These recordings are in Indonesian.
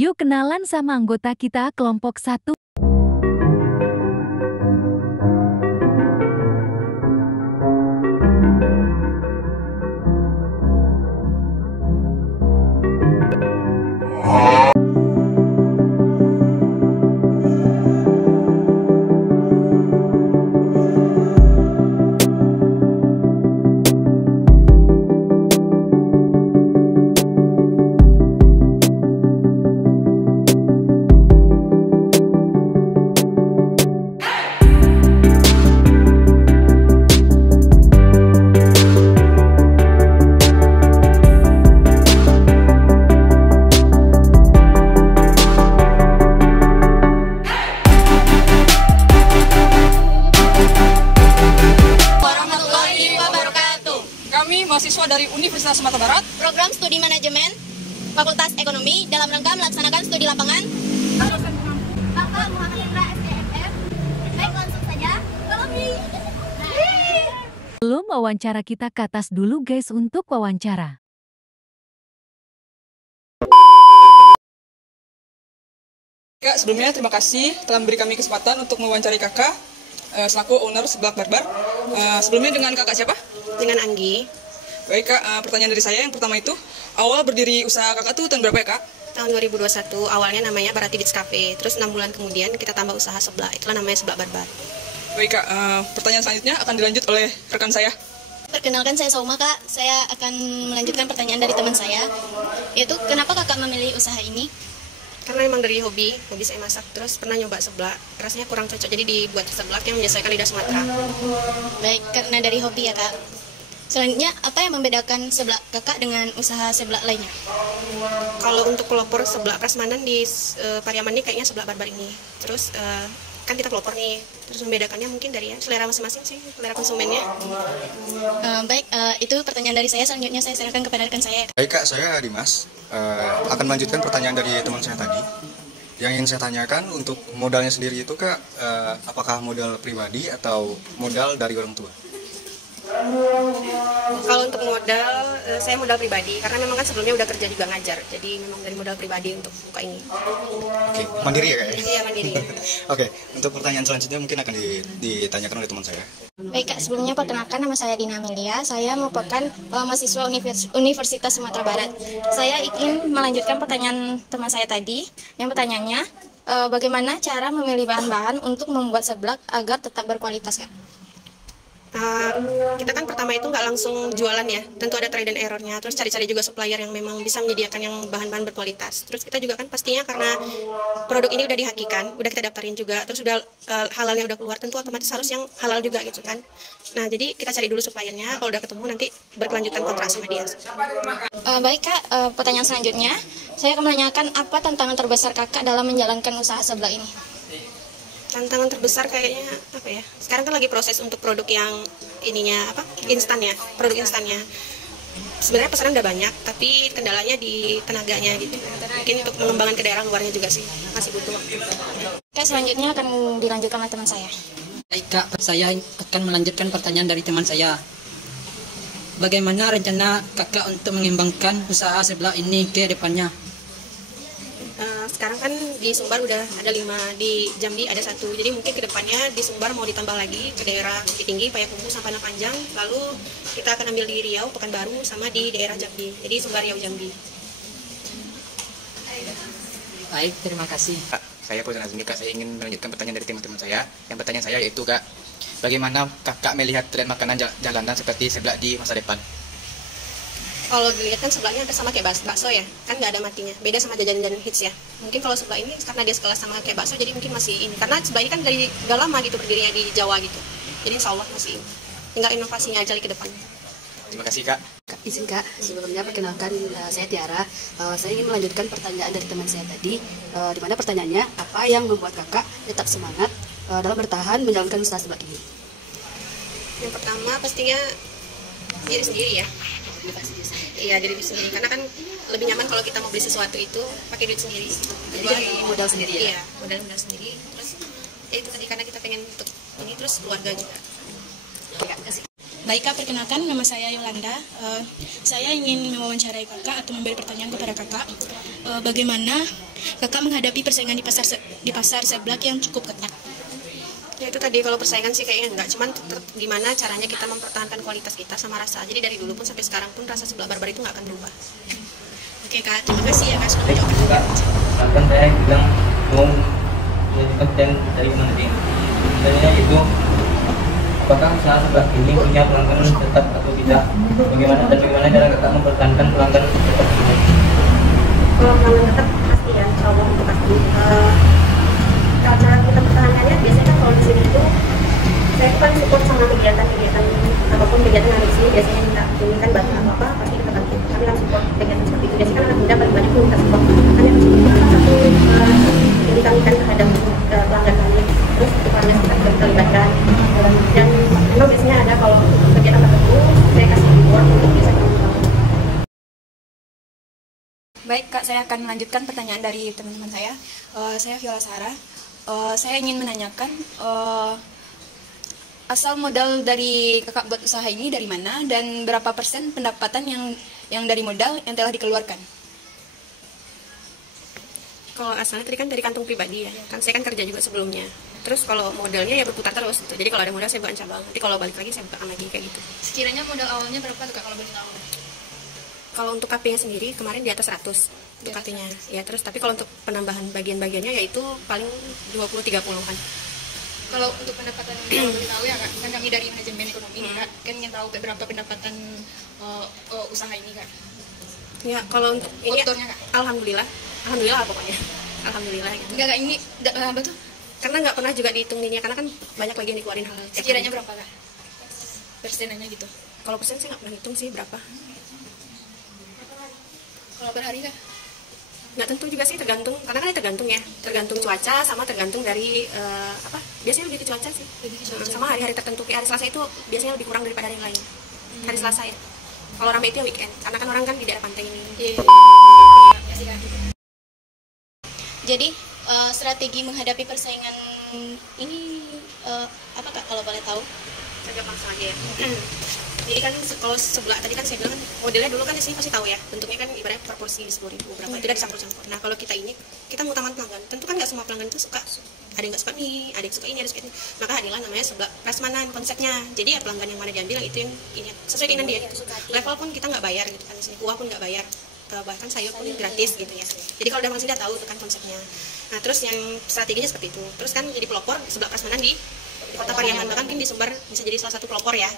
Yuk kenalan sama anggota kita kelompok 1. Kami mahasiswa dari Universitas Sumatera Barat, program studi manajemen, Fakultas Ekonomi, dalam rangka melaksanakan studi lapangan. Bapak Muhammad Indra SDMF. Baik, langsung saja. Kami. Belum wawancara kita ke atas dulu guys untuk wawancara. Kak, sebelumnya terima kasih telah memberi kami kesempatan untuk mewawancarai kakak selaku owner Seblak Barbar. Sebelumnya dengan kakak siapa? Dengan Anggi. Baik kak, pertanyaan dari saya yang pertama itu, awal berdiri usaha kakak tuh tahun berapa ya kak? Tahun 2021, awalnya namanya Barati Beach Cafe. Terus 6 bulan kemudian kita tambah usaha seblak, itulah namanya Seblak Barbar. Baik kak, pertanyaan selanjutnya akan dilanjut oleh rekan saya. Perkenalkan, saya Sauma kak. Saya akan melanjutkan pertanyaan dari teman saya, yaitu kenapa kakak memilih usaha ini? Karena memang dari hobi saya masak, terus pernah nyoba seblak, rasanya kurang cocok, jadi dibuat seblak yang menyesuaikan lidah Sumatera. Baik, karena dari hobi ya kak. Selanjutnya, apa yang membedakan seblak kakak dengan usaha seblak lainnya? Kalau untuk pelopor seblak prasmanan di Pariaman ini kayaknya Seblak Barbar ini. Terus kan kita pelopor nih, terus membedakannya mungkin dari selera masing-masing sih, selera konsumennya. Baik, itu pertanyaan dari saya. Selanjutnya saya serahkan kepada rekan saya. Baik kak, saya Dimas akan melanjutkan pertanyaan dari teman saya tadi. Yang ingin saya tanyakan untuk modalnya sendiri itu kak, apakah modal pribadi atau modal dari orang tua? Kalau untuk modal, saya modal pribadi, karena memang kan sebelumnya udah kerja juga ngajar, jadi memang dari modal pribadi untuk buka ini. Oke, mandiri ya kak? Iya, mandiri. Oke, untuk pertanyaan selanjutnya mungkin akan ditanyakan oleh teman saya. Baik kak, sebelumnya perkenalkan, nama saya Dina Amelia, saya merupakan mahasiswa Universitas Sumatera Barat. Saya ingin melanjutkan pertanyaan teman saya tadi, yang pertanyaannya, bagaimana cara memilih bahan-bahan untuk membuat seblak agar tetap berkualitas kak? Kita kan pertama itu nggak langsung jualan ya, tentu ada trade and errornya, terus cari-cari juga supplier yang memang bisa menyediakan yang bahan-bahan berkualitas. Terus kita juga kan pastinya karena produk ini udah dihakikan, udah kita daftarin juga, terus udah halalnya udah keluar, tentu otomatis harus yang halal juga gitu kan. Nah jadi kita cari dulu suppliernya, kalau udah ketemu nanti berkelanjutan kontrak sama dia. Baik kak, pertanyaan selanjutnya saya akan menanyakan apa tantangan terbesar kakak dalam menjalankan usaha seblak ini? Tantangan terbesar kayaknya apa ya? Sekarang kan lagi proses untuk produk yang ininya apa? Instan ya, produk instannya. Sebenarnya pesanan udah banyak, tapi kendalanya di tenaganya gitu. Mungkin untuk mengembangkan ke daerah luarnya juga sih, masih butuh waktu. Oke, selanjutnya akan dilanjutkan oleh teman saya. Baik kak, saya akan melanjutkan pertanyaan dari teman saya. Bagaimana rencana kakak untuk mengembangkan usaha seblak ini ke depannya? Sekarang kan di Sumbar udah ada 5, di Jambi ada 1, jadi mungkin kedepannya di Sumbar mau ditambah lagi ke daerah Bukit Tinggi, Payakumbuh, Sampana Panjang, lalu kita akan ambil di Riau, Pekanbaru, sama di daerah Jambi, jadi Sumbar, Riau, Jambi. Baik, terima kasih. Kak, saya Putra Azmi kak, saya ingin melanjutkan pertanyaan dari teman-teman saya. Yang pertanyaan saya yaitu kak, bagaimana kakak melihat tren makanan jalanan seperti seblak di masa depan? Kalau dilihat kan sebelahnya ada sama kayak bakso ya, kan nggak ada matinya. Beda sama jajan-jajan hits ya. Mungkin kalau sebelah ini karena dia sekelas sama kayak bakso, jadi mungkin masih ini. Karena sebelah ini kan dari udah lama gitu berdirinya di Jawa gitu. Jadi insya Allah masih ini. Tinggal inovasinya aja ke depannya. Terima kasih kak. Izin kak, sebelumnya perkenalkan saya Tiara. Saya ingin melanjutkan pertanyaan dari teman saya tadi, di mana pertanyaannya apa yang membuat kakak tetap semangat dalam bertahan menjalankan usaha seblak ini? Yang pertama pastinya diri sendiri ya. Iya, diri sendiri, karena kan lebih nyaman kalau kita mau beli sesuatu itu pakai duit sendiri. Jadi dari modal sendiri ya? Iya, modal sendiri. Terus ya itu tadi karena kita pengen untuk ini, terus keluarga juga. Oke, kasih. Baik Kak, perkenalkan nama saya Yolanda. Saya ingin mewawancarai Kakak atau memberi pertanyaan kepada Kakak. Bagaimana Kakak menghadapi persaingan di pasar seblak yang cukup ketat? Ya itu tadi, kalau persaingan sih kayaknya enggak, cuman gimana caranya kita mempertahankan kualitas kita sama rasa. Jadi dari dulu pun sampai sekarang pun rasa seblak barbar itu nggak akan berubah. Oke Kak, terima kasih ya Kak sudah menjawab. Bahkan saya bilang mau menjadi konten dari Mandiri. Sebenarnya itu apakah usaha sebelah ini punya pelanggan tetap atau tidak? Bagaimana cara Kakak mempertahankan pelanggan tetap ini? Kalau pelanggan tetap pasti ya, insya Allah itu pasti. Kalau cara kita pertahankannya biasanya kan kalau di sini itu saya kan support sama kegiatan apapun kegiatan yang ada di sini, biasanya minta ini kan bantu apa pasti kita bantu. Kami langsung support kegiatan seperti itu. Biasanya kan anak muda paling banyak tuh minta support. Kan yang salah satu ini kami kan terhadap pelanggan kami. Terus tukangnya kita libatkan dan memang biasanya ada kalau kegiatan tertentu saya kasih reward untuk bisa kita. Baik Kak, saya akan melanjutkan pertanyaan dari teman-teman saya. Saya Viola Sarah. Saya ingin menanyakan asal modal dari Kakak buat usaha ini dari mana dan berapa persen pendapatan yang dari modal yang telah dikeluarkan? Kalau asalnya tadi kan dari kantung pribadi ya, kan saya kan kerja juga sebelumnya. Terus kalau modalnya ya berputar terus gitu. Jadi kalau ada modal saya buka cabang, nanti kalau balik lagi saya buka lagi kayak gitu. Sekiranya modal awalnya berapa tuh Kak kalau boleh tahu? Kalau untuk KP-nya sendiri kemarin di atas 100 untuk KP-nya. Ya terus tapi kalau untuk penambahan bagian-bagiannya yaitu paling 20-30-an. Kalau untuk pendapatan yang boleh tahu ya Kak, kan kami dari manajemen ekonomi nih Kak, kan ingin tahu berapa pendapatan usaha ini Kak? Ya kalau untuk ini Faktornya, Kak? alhamdulillah pokoknya. Alhamdulillah gitu. Enggak Kak, ini apa tuh? Karena nggak pernah juga dihitung ini karena kan banyak lagi yang dikeluarin hal. Sekiranya berapa Kak? Persenannya gitu. Kalau persen saya nggak pernah hitung sih berapa. Kalau per hari Kak? Nggak tentu juga sih, tergantung karena kan tergantung ya, tergantung cuaca sama tergantung dari biasanya lebih ke cuaca sih. Sama hari-hari tertentu kayak hari Selasa itu biasanya lebih kurang daripada hari lain. Hari Selasa ya. Kalau ramai itu ya weekend, karena kan orang kan di daerah pantai ini. Kasih Kak. Jadi strategi menghadapi persaingan ini apa Kak kalau boleh tahu? Agak langsung aja ya. Jadi kan kalau sebelah tadi kan saya bilang kan modelnya dulu kan di sini pasti tahu ya, bentuknya kan ibaratnya proporsi 10.000 berapa itu udah dicampur-campur. Nah kalau kita ini kita mau taman pelanggan, tentu kan nggak semua pelanggan itu suka. Ada yang nggak suka nih, ada yang suka ini, ada yang suka ini. Maka hadirlah namanya sebelah prasmanan konsepnya. Jadi ya pelanggan yang mana diambil itu yang ini sesuai keinginan dia. Gitu. Level pun kita nggak bayar gitu kan di sini, kuah pun nggak bayar, bahkan sayur pun gratis gitu ya. Jadi kalau udah masih udah tahu itu kan konsepnya. Nah terus yang strateginya seperti itu. Terus kan jadi pelopor sebelah prasmanan di Kota Pariaman, bahkan di Sumber bisa jadi salah satu pelopor ya.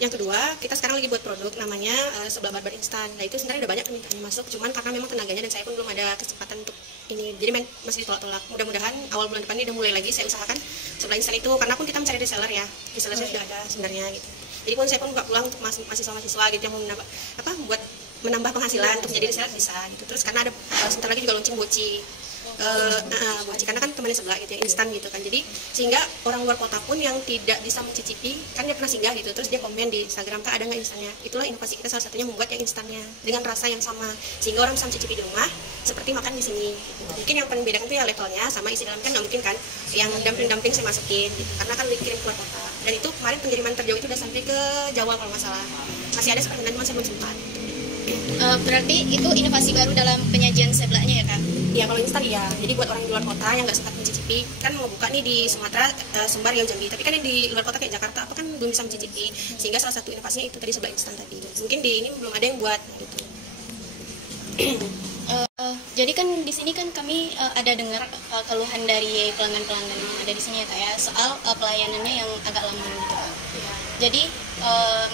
Yang kedua, kita sekarang lagi buat produk namanya sebelah barbar instan. Nah itu sebenarnya udah banyak permintaannya masuk, cuman karena memang tenaganya dan saya pun belum ada kesempatan untuk ini, jadi masih ditolak-tolak. Mudah-mudahan awal bulan depan ini udah mulai lagi saya usahakan sebelah instan itu, karena pun kita mencari reseller ya, resellernya sudah ada sebenarnya gitu. Jadi pun saya pun buka peluang untuk mahasiswa-mahasiswa gitu yang mau buat menambah penghasilan untuk jadi reseller bisa gitu. Terus karena ada sebentar lagi juga launching boci. Boci karena kan temannya sebelah gitu ya, instan gitu kan, jadi sehingga orang luar kota pun yang tidak bisa mencicipi kan dia pernah singgah gitu, terus dia komen di Instagram Kak ada nggak instannya. Itulah inovasi kita salah satunya membuat yang instannya dengan rasa yang sama sehingga orang bisa mencicipi di rumah seperti makan di sini. Mungkin yang paling bedakan itu ya levelnya sama isi dalam kan nggak mungkin kan yang dumpling saya masukin gitu, karena kan dikirim keluar kota. Dan itu kemarin pengiriman terjauh itu udah sampai ke Jawa kalau nggak salah, masih ada seperti cuma saya belum sempat. Berarti itu inovasi baru dalam penyajian seblaknya ya Kak? Ya kalau instan ya, jadi buat orang di luar kota yang nggak sempat mencicipi, kan mau buka nih di Sumatera, Sumbar, Riau, Jambi, tapi kan yang di luar kota kayak Jakarta apa kan belum bisa mencicipi, sehingga salah satu inovasinya itu tadi sebelah instan tadi. Mungkin di ini belum ada yang buat gitu. Jadi kan di sini kan kami ada dengar keluhan dari pelanggan-pelanggan yang ada di sini ya Kak ya, soal pelayanannya yang agak lama gitu Kak. Jadi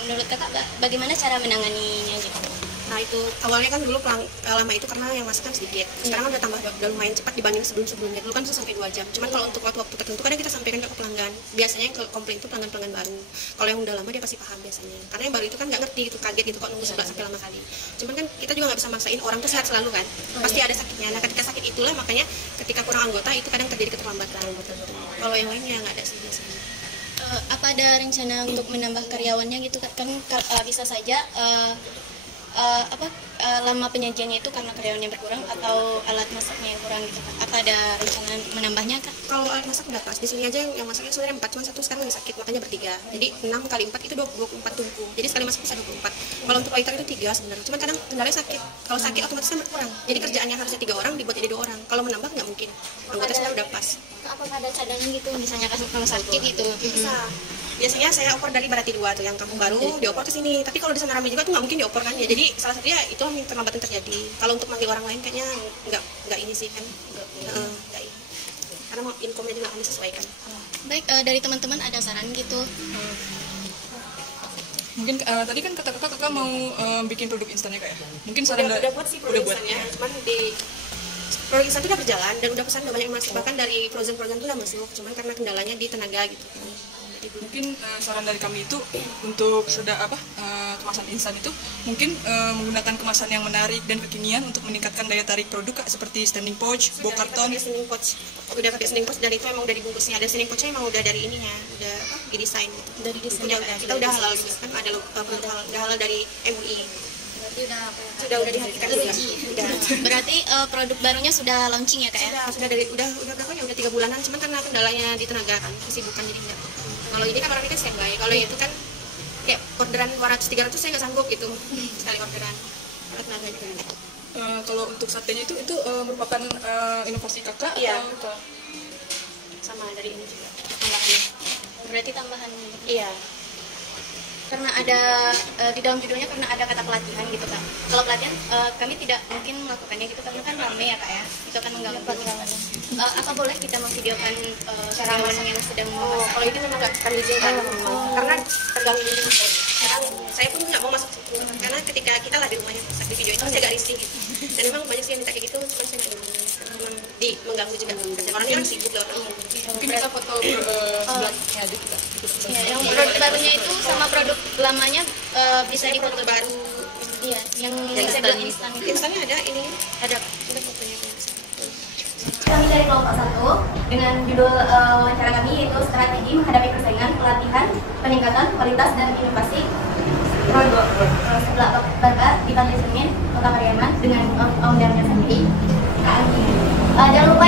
menurut Kakak bagaimana cara menanganinya gitu? Nah itu awalnya kan dulu lama itu karena yang masuk kan sedikit. Sekarang kan udah lumayan cepat dibanding sebelum-sebelumnya. Dulu kan bisa sampai 2 jam. Cuman kalau untuk waktu-waktu tertentu kadang kita sampaikan ke pelanggan. Biasanya yang komplain itu pelanggan-pelanggan baru. Kalau yang udah lama dia pasti paham biasanya. Karena yang baru itu kan nggak ngerti gitu, kaget gitu kok nunggu sebelah sampai lama kali. Cuman kan kita juga nggak bisa maksain orang tuh sehat selalu kan. Pasti ada sakitnya. Nah ketika sakit itulah makanya ketika kurang anggota itu kadang terjadi keterlambatan. Kalau yang lainnya nggak ada sih biasanya. Apa ada rencana untuk menambah karyawannya gitu kan bisa saja lama penyajiannya itu karena karyawannya berkurang atau alat masaknya yang kurang gitu. Apa ada rencana menambahnya Kak? kalau masak udah pas. Di sini aja yang masaknya sebenarnya 4, cuma satu sekarang lagi sakit, makanya bertiga. Jadi 6 kali 4 itu 24 tungku. Jadi sekali masak bisa 24. Kalau untuk waiter itu 3 sebenarnya. Cuman kadang kendalanya sakit. Kalau sakit otomatis kan berkurang. Jadi kerjaannya harusnya 3 orang dibuat jadi 2 orang. Kalau menambah nggak mungkin. Anggota sebenarnya udah pas. Apakah ada cadangan gitu misalnya kalau sakit gitu? Bisa. Biasanya saya oper dari Barati 2 tuh yang Kampung Baru dioper ke sini. Tapi kalau di sana ramai juga tuh nggak mungkin dioper kan ya. Jadi salah satunya itu yang terlambatan terjadi. Kalau untuk manggil orang lain kayaknya nggak ini sih kan. Nggak ini. Karena mau inkomnya juga kami sesuaikan. Baik, dari teman-teman ada saran gitu? Mungkin tadi kan kata kakak mau bikin produk instannya kak ya? Mungkin saran Udah buat sih produk instannya. Cuman di produk instan itu udah berjalan dan udah pesan udah banyak yang masuk. Bahkan dari frozen itu udah masuk. Cuman karena kendalanya di tenaga gitu. Mungkin saran dari kami itu untuk kemasan instan itu mungkin menggunakan kemasan yang menarik dan kekinian untuk meningkatkan daya tarik produk kak, seperti standing pouch, box karton. Udah pakai standing pouch dan itu emang udah dibungkusnya. Dan standing pouchnya emang udah dari ininya, udah didesain. Dari desain. Kita udah halal juga kan, ada udah halal dari MUI. Sudah dihakikan juga. Berarti produk barunya sudah launching ya kak ya? Sudah berapa ya? Udah 3 bulanan. Cuman karena kendalanya di tenaga kan, kesibukan jadi enggak. Kalau ini kan orang ini standby. Kalau itu kan kayak orderan 200-300 saya nggak sanggup gitu sekali orderan. Tenaga juga. Kalau untuk satenya itu merupakan inovasi kakak? Iya, betul. Sama dari ini juga tambahannya. Berarti tambahan? Iya. Karena ada di dalam judulnya karena ada kata pelatihan gitu kan. Kalau pelatihan kami tidak mungkin melakukannya gitu karena kan rame ya kak ya. Itu kan mengganggu. Apa boleh kita memvideokan cara masak yang sedang memasak? Kalau itu memang nggak kami izinkan karena terganggu ini. Saya pun nggak mau masuk karena ketika kita lah di rumahnya masak di video itu saya agak risih gitu. Dan memang banyak sih yang minta kayak gitu, cuman saya nggak dulu karena memang mengganggu juga. Orangnya kan sibuk lah. Mungkin kita foto sebelahnya aja kita. Yang produk barunya itu sama produk lamanya bisa di foto baru. Iya, yang sebelah instan. Instannya ada ini, ada coba fotonya. Kami dari kelompok 1 dengan judul wawancara kami yaitu strategi menghadapi persaingan, pelatihan, peningkatan kualitas dan inovasi produk sebelah bakar di Pantai Semin, Kota Pariaman dengan ownernya sendiri. Jangan lupa